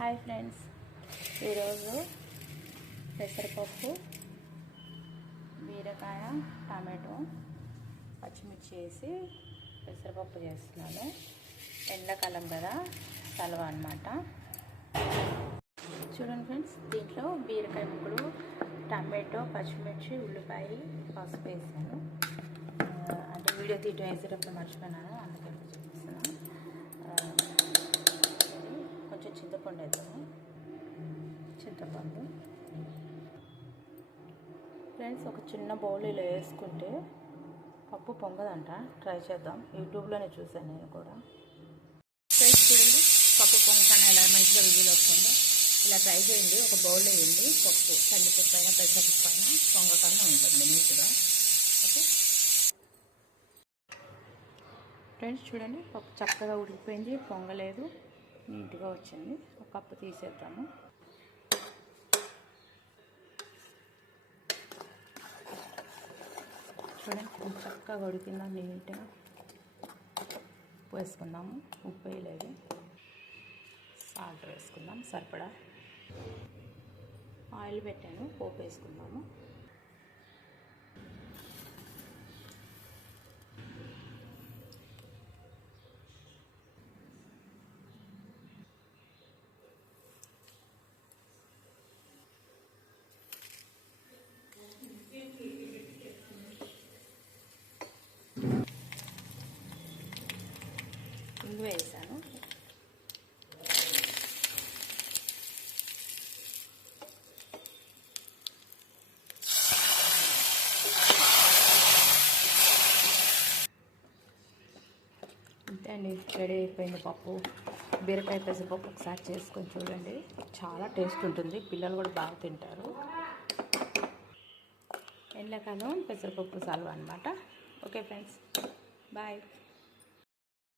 Hi friends, ఈరోజు పెసరపప్పు, బీరకాయ, టమాటో, పచ్చిమిర్చి వేసి పెసరపప్పు చేస్తున్నాను. ఎండాకాలం కదా, సలవ అన్నమాట. చూడండి ఫ్రెండ్స్, దీంట్లో బీరకాయ ముక్కలు, టమాటో, పచ్చిమిర్చి, ఉల్లిపాయ, పసుపు వేసాను. అంటే వీడియో తీయటం వేసేటప్పుడు మర్చిపోయినాను, అందుకే చూపిస్తున్నాను. కొంచెం చింతపండు వేద్దాము. చింతపండు ఫ్రెండ్స్, ఒక చిన్న బౌల్ ఇలా వేసుకుంటే పప్పు పొంగదంట. ట్రై చేద్దాం. యూట్యూబ్లోనే చూసాను నేను కూడా. ఫ్రెండ్స్ చూడండి, పప్పు పొంగకన్నా ఎలా మంచిగా విజిల్ వస్తుందో ఇలా ట్రై చేయండి. ఒక బౌల్ వేయండి. పప్పు కందిపప్పు అయినా పెసరపప్పు అయినా పొంగకన్నా ఉంటుంది నీట్గా. ఓకే ఫ్రెండ్స్, చూడండి పప్పు చక్కగా ఉడికిపోయింది, పొంగలేదు, నీట్గా వచ్చింది. ఒక కప్పు తీసేద్దాము. చూడండి చక్కగా ఉడికిందా, నీట్గా. ఉప్పు వేసుకుందాము. ఉప్పు వేయలేదు. సాల్ట్ వేసుకుందాం సరిపడా. ఆయిల్ పెట్టాను, పోపు వేసుకుందాము. ఇంగు వేసాను. అంతే అండి, రెడీ అయిపోయింది పప్పు. బీరకాయ పెసరపప్పు ఒకసారి చేసుకొని చూడండి, చాలా టేస్ట్ ఉంటుంది. పిల్లలు కూడా బాగా తింటారు. ఎండాకాలం పెసరపప్పు సలవ అన్నమాట. Okay friends, bye.